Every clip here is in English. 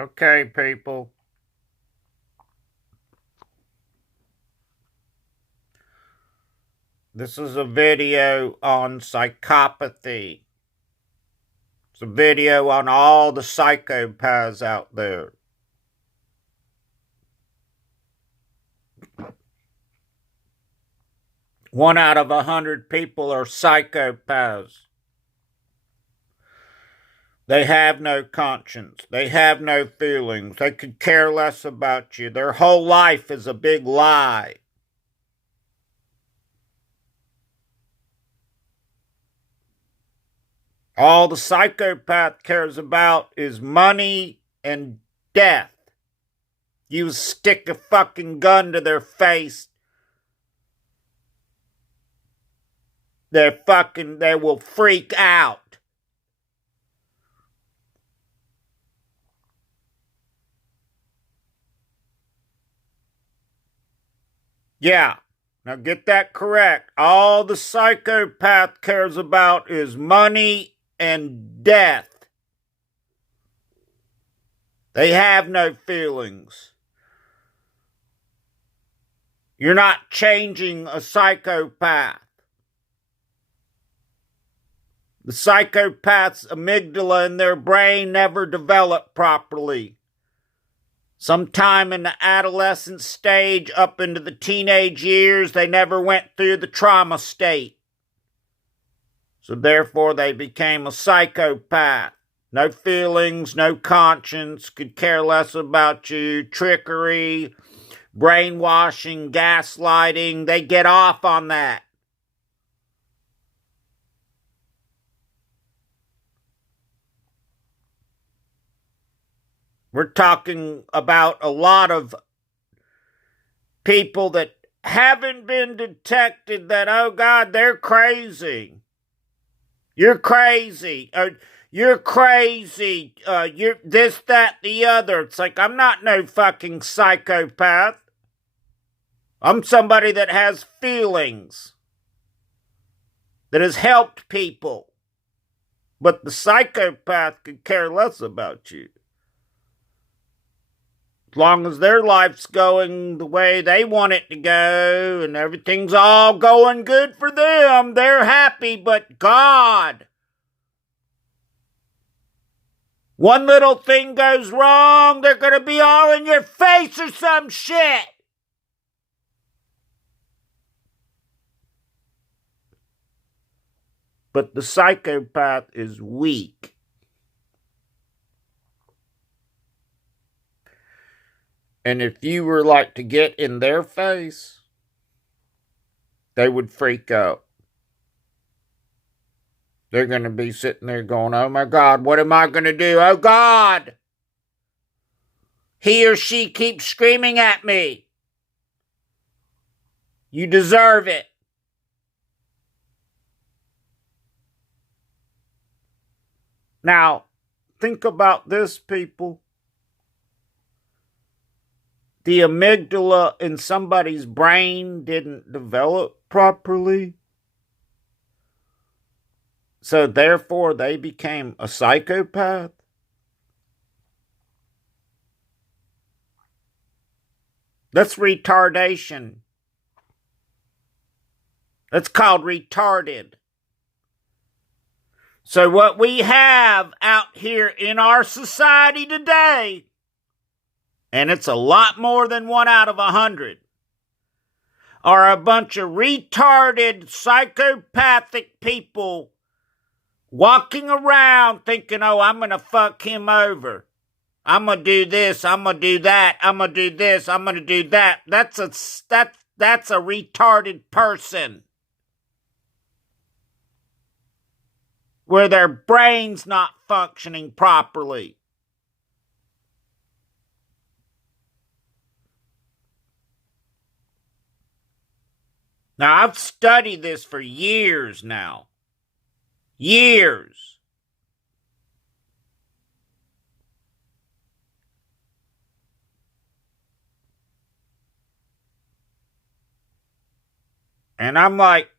Okay, people. This is a video on psychopathy. It's a video on all the psychopaths out there. One out of 100 people are psychopaths. They have no conscience. They have no feelings. They could care less about you. Their whole life is a big lie. All the psychopath cares about is money and death. You stick a fucking gun to their face, they will freak out. Yeah, now get that correct. All the psychopath cares about is money and death. They have no feelings. You're not changing a psychopath. The psychopath's amygdala in their brain never developed properly. Sometime in the adolescent stage up into the teenage years, they never went through the trauma state. So therefore they became a psychopath. No feelings, no conscience, could care less about you, trickery, brainwashing, gaslighting. They get off on that. We're talking about a lot of people that haven't been detected that, oh God, they're crazy. You're crazy. You're crazy. You're this, that, the other. It's like, I'm not no fucking psychopath. I'm somebody that has feelings, that has helped people. But the psychopath could care less about you. As long as their life's going the way they want it to go and everything's all going good for them, they're happy, but God, one little thing goes wrong, they're going to be all in your face or some shit. But the psychopath is weak. And if you were like to get in their face, they would freak out. They're going to be sitting there going, oh my God, what am I going to do? Oh God! He or she keeps screaming at me. You deserve it. Now, think about this, people. The amygdala in somebody's brain didn't develop properly. So therefore, they became a psychopath. That's retardation. That's called retarded. So what we have out here in our society today, and it's a lot more than 1 out of 100, are a bunch of retarded, psychopathic people walking around thinking, oh, I'm going to fuck him over. I'm going to do this, I'm going to do that, I'm going to do this, I'm going to do that. That's a retarded person, where their brain's not functioning properly. Now, I've studied this for years now. Years. And I'm like,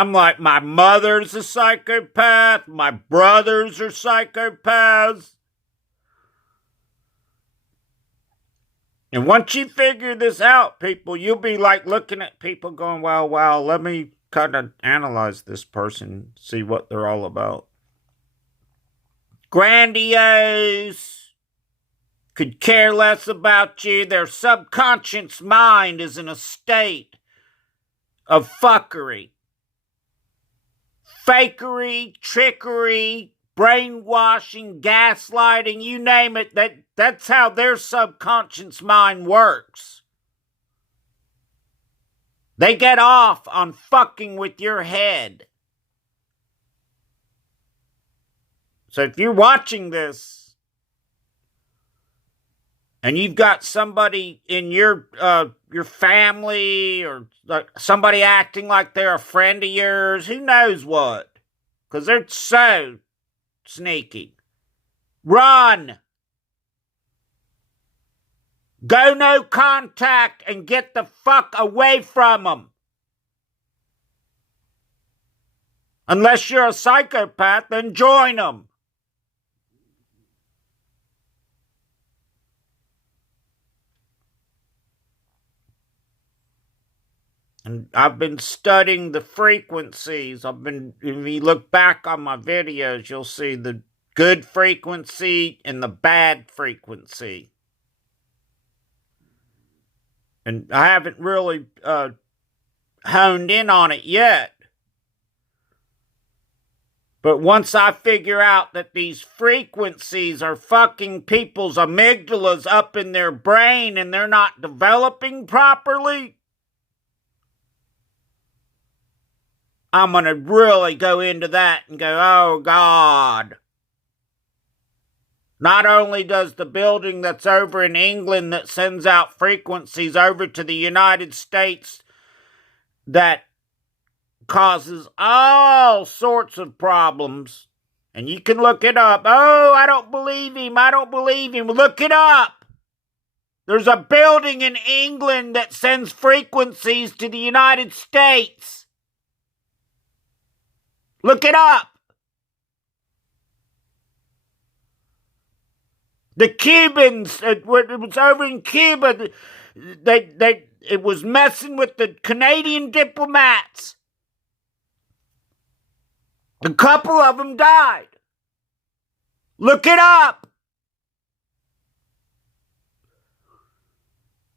I'm like, my mother's a psychopath. My brothers are psychopaths. And once you figure this out, people, you'll be like looking at people going, wow, let me kind of analyze this person, see what they're all about. Grandiose, could care less about you. Their subconscious mind is in a state of fuckery, fakery, trickery, brainwashing, gaslighting, you name it. That's how their subconscious mind works. They get off on fucking with your head. So if you're watching this and you've got somebody in your family or somebody acting like they're a friend of yours, who knows what? Because they're so sneaky. Run. Go no contact and get the fuck away from them. Unless you're a psychopath, then join them. And I've been studying the frequencies. If you look back on my videos, you'll see the good frequency and the bad frequency. And I haven't really honed in on it yet. But once I figure out that these frequencies are fucking people's amygdalas up in their brain and they're not developing properly, I'm going to really go into that and go, oh God. Not only does the building that's over in England that sends out frequencies over to the United States that causes all sorts of problems, and you can look it up. Oh, I don't believe him. Look it up. There's a building in England that sends frequencies to the United States. Look it up. The Cubans, it was over in Cuba, it was messing with the Canadian diplomats. A couple of them died. Look it up.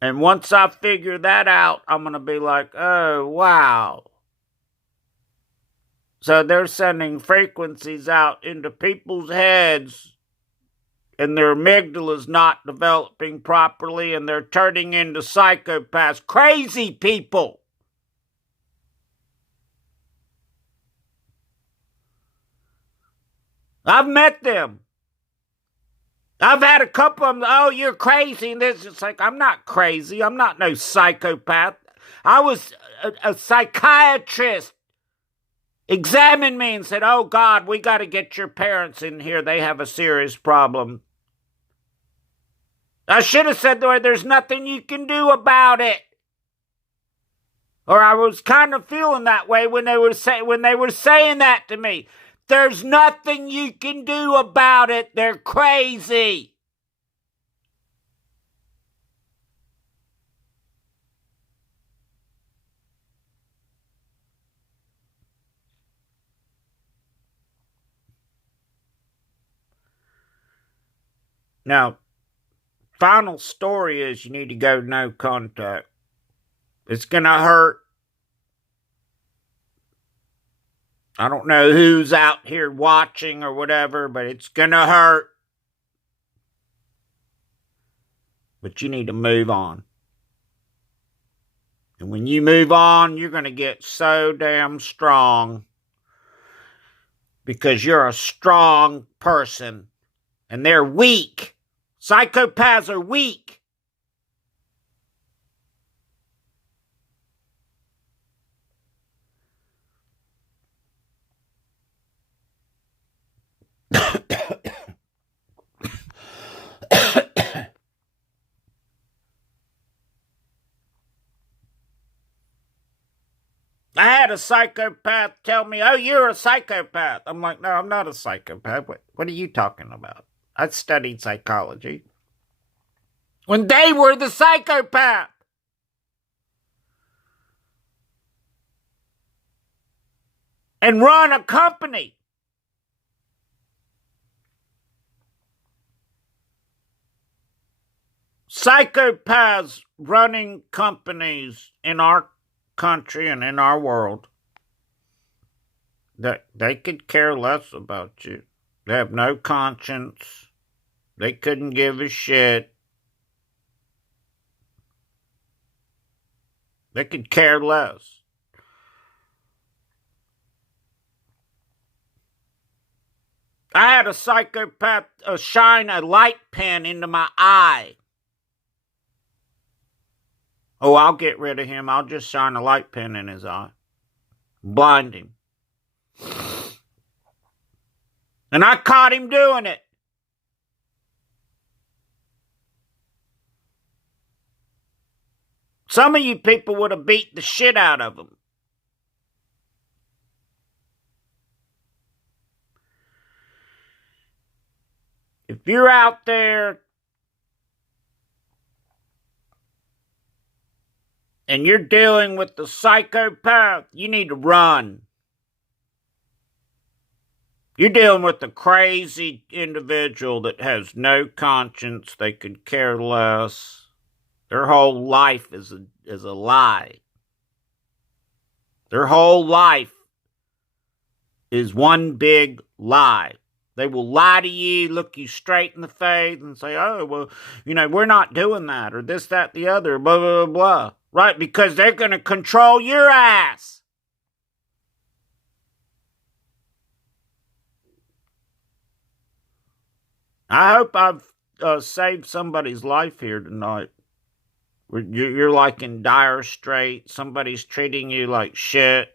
And once I figure that out, I'm going to be like, oh, wow. So they're sending frequencies out into people's heads, and their amygdala's not developing properly, and they're turning into psychopaths, crazy people. I've met them. I've had a couple of them, oh, you're crazy, and this. It's like, I'm not crazy. I'm not no psychopath. I was a psychiatrist. Examined me and said, oh, God, we got to get your parents in here. They have a serious problem. I should have said, there's nothing you can do about it. Or I was kind of feeling that way when they were saying that to me. There's nothing you can do about it. They're crazy. Now, final story is you need to go no contact. It's going to hurt. I don't know who's out here watching or whatever, but it's going to hurt. But you need to move on. And when you move on, you're going to get so damn strong. Because you're a strong person. And they're weak. Psychopaths are weak. I had a psychopath tell me, "Oh, you're a psychopath." I'm like, "No, I'm not a psychopath. What are you talking about? I studied psychology." When they were the psychopath. And run a company. Psychopaths running companies in our country and in our world. They could care less about you. They have no conscience. They couldn't give a shit. They could care less. I had a psychopath shine a light pen into my eye. Oh, I'll get rid of him. I'll just shine a light pen in his eye. Blind him. And I caught him doing it. Some of you people would have beat the shit out of him. If you're out there and you're dealing with the psychopath, you need to run. You're dealing with a crazy individual that has no conscience. They could care less. Their whole life is a lie. Their whole life is one big lie. They will lie to you, look you straight in the face, and say, "Oh, well, we're not doing that," or this, that, the other, blah, blah, blah, blah. Right? Because they're going to control your ass. I hope I've saved somebody's life here tonight. You're like in dire straits. Somebody's treating you like shit.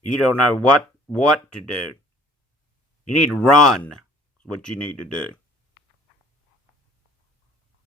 You don't know what to do. You need to run. Is what you need to do.